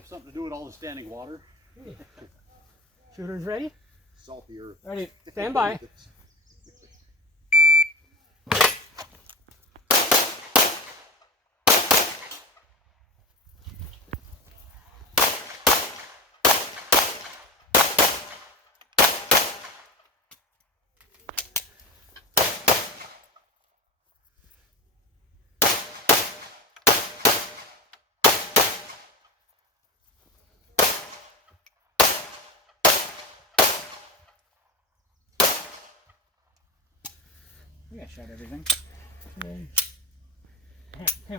have something to do with all the standing water. Shooters ready? Salty earth. Ready. Stand by. I think I shot everything. Hey,